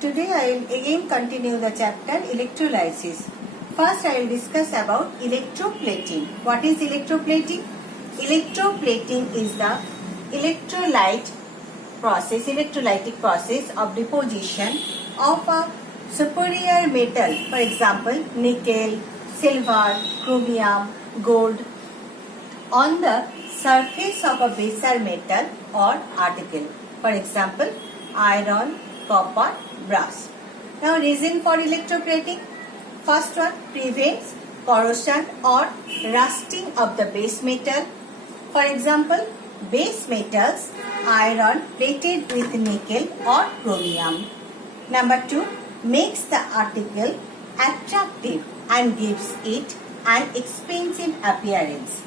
Today I will again continue the chapter electrolysis. First I will discuss about electroplating. What is electroplating? Electroplating is the electrolytic process of deposition of a superior metal, for example nickel, silver, chromium, gold, on the surface of a baser metal or article, for example iron, copper, brass. Now reason for electroplating. First one, prevents corrosion or rusting of the base metal. For example, base metals, iron plated with nickel or chromium. Number 2, makes the article attractive and gives it an expensive appearance.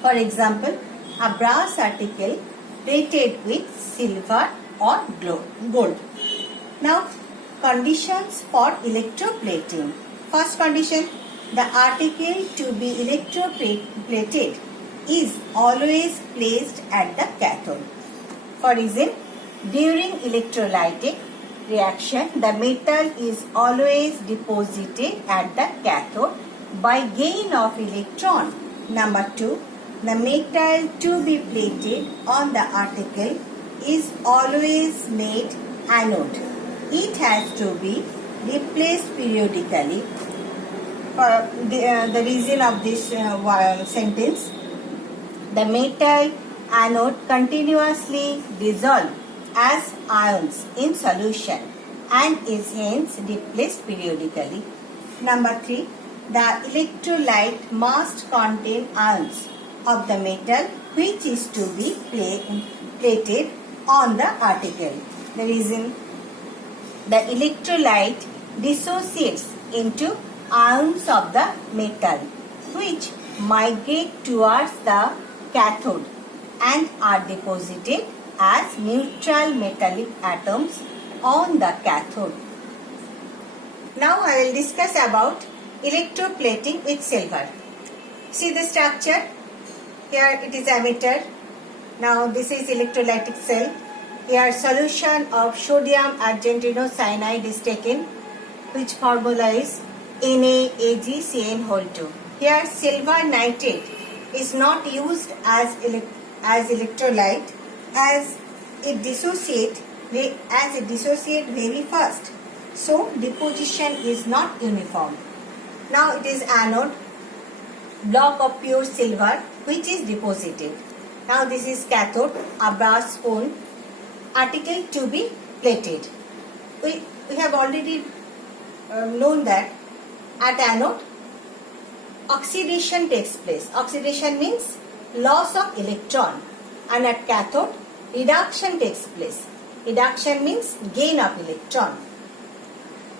For example, a brass article plated with silver or gold. Now, conditions for electroplating. First condition, the article to be electroplated is always placed at the cathode. For reason, during electrolytic reaction, the metal is always deposited at the cathode by gain of electron. Number 2, the metal to be plated on the article is always made anode. It has to be replaced periodically. For the reason of this sentence, the metal anode continuously dissolves as ions in solution and is hence replaced periodically. Number 3, the electrolyte must contain ions of the metal which is to be plated on the article. The reason, the electrolyte dissociates into ions of the metal which migrate towards the cathode and are deposited as neutral metallic atoms on the cathode. Now I will discuss about electroplating with silver. See the structure. Here it is emitter. Now this is electrolytic cell. Here solution of sodium argentinosinide is taken, which formula is NaAgCN2. Here silver nitrate is not used as electrolyte as it dissociate very fast. So deposition is not uniform. Now it is anode, block of pure silver which is deposited. Now this is cathode, a brass spoon, article to be plated. We have already known that at anode oxidation takes place. Oxidation means loss of electron, and at cathode reduction takes place. Reduction means gain of electron.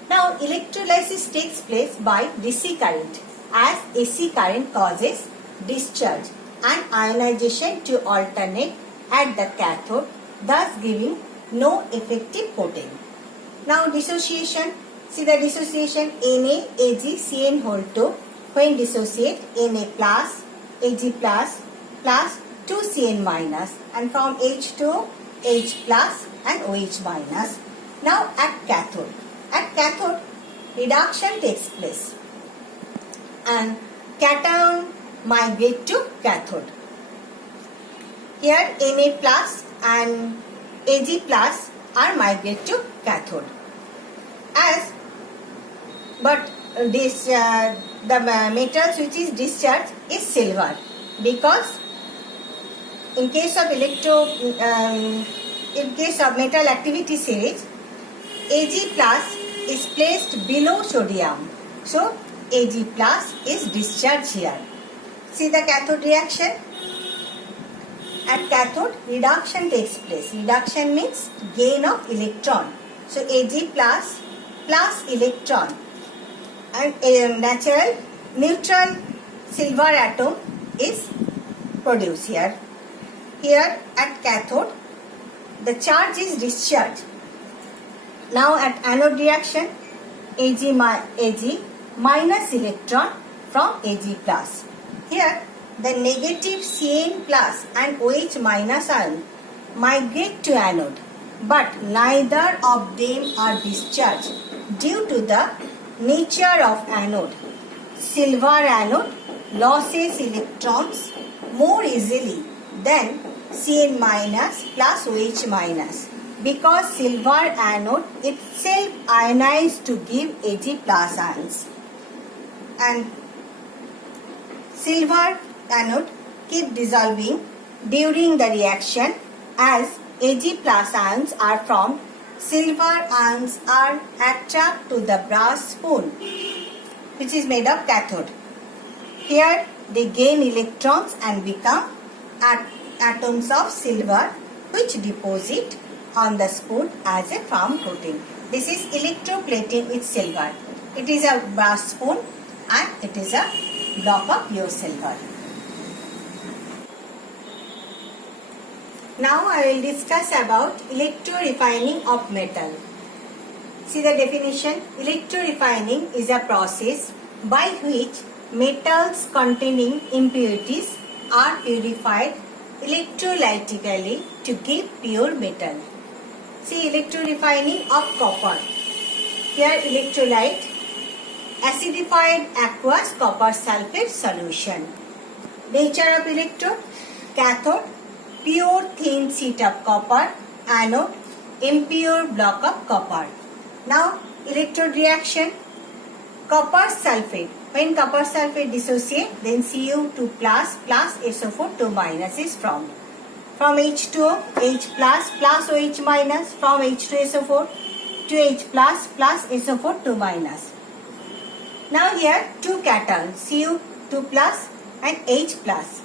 Now electrolysis takes place by DC current, as AC current causes discharge and ionization to alternate at the cathode, thus giving no effective coating. Now dissociation. See the dissociation NaAgCN2 when dissociate Na plus Ag plus 2Cn minus, and from H2 H plus and OH minus. Now at cathode. At cathode reduction takes place and cation migrate to cathode. Here Na plus and Ag plus are migrate to cathode. But this the metals which is discharged is silver, because in case of metal activity series, Ag plus is placed below sodium. So Ag plus is discharged here. See the cathode reaction. At cathode reduction takes place. Reduction means gain of electron. So Ag plus electron, and a natural neutral silver atom is produced here. Here at cathode the charge is discharged. Now at anode reaction, Ag minus electron from Ag plus. Here the negative Cn plus and OH minus ion migrate to anode. but neither of them are discharged due to the nature of anode. Silver anode loses electrons more easily than Cn minus plus OH minus because silver anode itself ionized to give Ag plus ions, and silver anode keep dissolving during the reaction as Ag plus ions are formed. Silver ions are attracted to the brass spoon which is made of cathode. Here they gain electrons and become atoms of silver which deposit on the spoon as a firm coating. This is electroplating with silver. It is a brass spoon and it is a block of pure silver. Now I will discuss about electrorefining of metal. See the definition. Electrorefining is a process by which metals containing impurities are purified electrolytically to give pure metal. See electrorefining of copper. Here electrolyte, acidified aqueous copper sulfate solution. Nature of electrode: cathode, pure thin sheet of copper; anode, impure block of copper. Now electrode reaction: copper sulfate. When copper sulfate dissociate, then Cu2 plus SO4 2 minus is formed. From H2O, H plus OH minus. From H2SO4 to H plus SO4 2 minus. Now here two cations, Cu2 plus and H plus.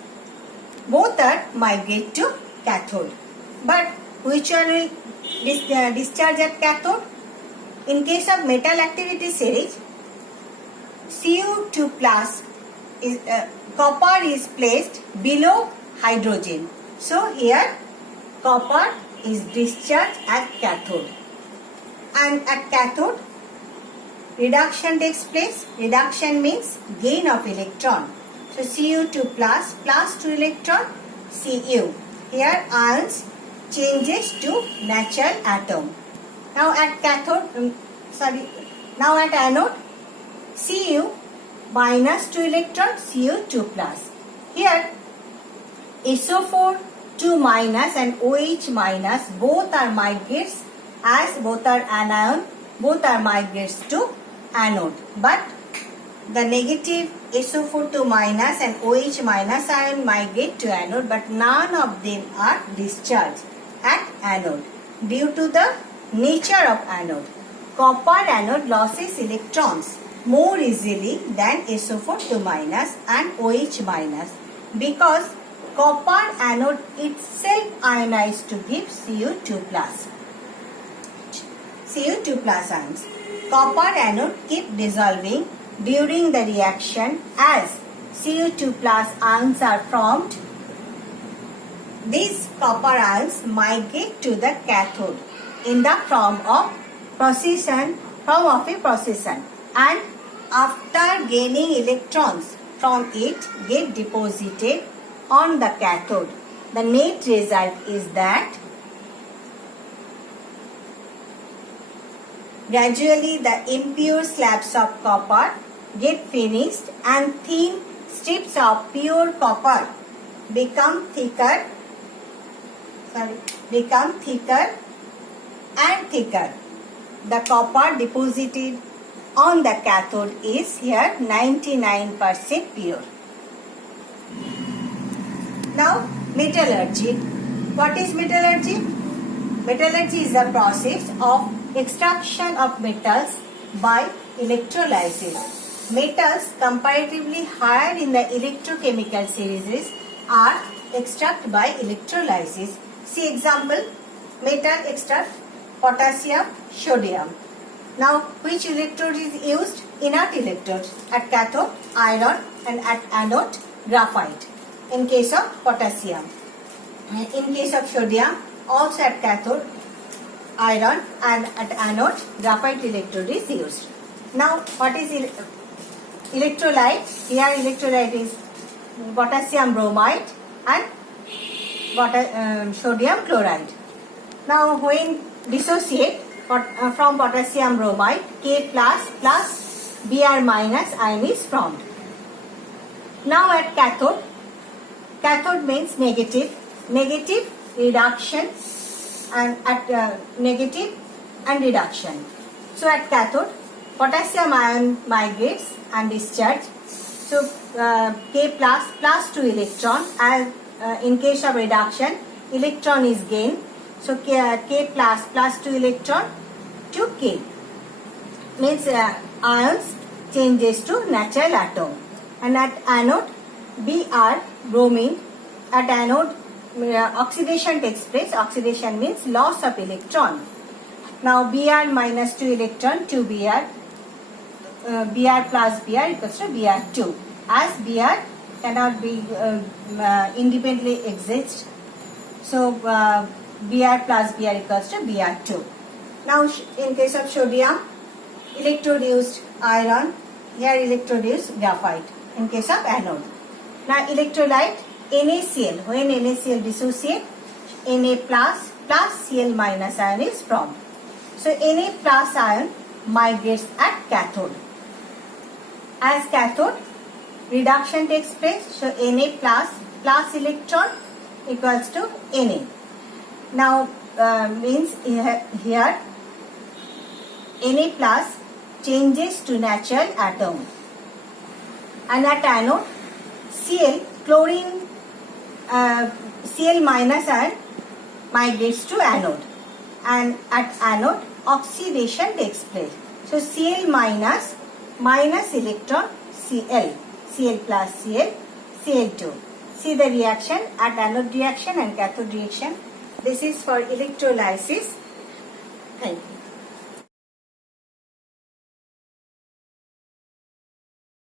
Both are migrate to cathode. But which one will discharge at cathode? In case of metal activity series, Cu2 plus is copper is placed below hydrogen. So here copper is discharged at cathode. And at cathode reduction takes place. Reduction means gain of electron. So Cu2 plus 2 electron Cu. Here ions changes to natural atom. Now at cathode, now at anode, Cu minus 2 electron Cu2 plus. Here SO4 2 minus and OH minus both are migrates, as both are anion, both are migrates to anode. But the negative SO4 2 minus and OH minus ion migrate to anode, but none of them are discharged at anode due to the nature of anode. Copper anode loses electrons more easily than SO4 2 minus and OH minus because copper anode itself ionized to give Cu2 plus. Cu2 plus ions. Copper anode keep dissolving during the reaction as Cu2 plus ions are formed. These copper ions migrate to the cathode in the form of a procession, and after gaining electrons from it get deposited on the cathode. The net result is that gradually the impure slabs of copper get finished and thin strips of pure copper become thicker and thicker. The copper deposited on the cathode is here 99% pure. Now metallurgy. What is metallurgy? Metallurgy is the process of extraction of metals by electrolysis. Metals comparatively higher in the electrochemical series are extracted by electrolysis. See example, metal extract potassium, sodium. Now which electrode is used? Inert electrode. At cathode, iron, and at anode, graphite. In case of potassium. In case of sodium, also at cathode, iron, and at anode, graphite electrode is used. Now what is electrolyte? Here electrolyte is potassium bromide and sodium chloride. Now when dissociate from potassium bromide, K plus Br minus ion is formed. Now at cathode means negative reduction and negative and reduction. So at cathode, potassium ion migrates and discharge. So K plus 2 electron, as in case of reduction, electron is gained. So K plus 2 electron to K means ions changes to natural atom. And at anode, Br bromine, at anode oxidation takes place. Oxidation means loss of electron. Now Br minus 2 electron to Br, Br plus Br equals to Br2. As Br cannot be independently exist, so Br plus Br equals to Br2. Now in case of sodium, electroreduced iron, here electroreduced graphite in case of anode. Now electrolyte NaCl, when NaCl dissociate, Na plus Cl minus ion is formed. So Na plus ion migrates at cathode. As cathode, reduction takes place, so Na plus electron equals to Na. Now means here Na plus changes to natural atom. And at anode, Cl, chlorine, Cl minus ion migrates to anode. And at anode, oxidation takes place. So Cl minus electron Cl, Cl plus Cl, Cl2. See the reaction at anode reaction and cathode reaction. This is for electrolysis. Thank you.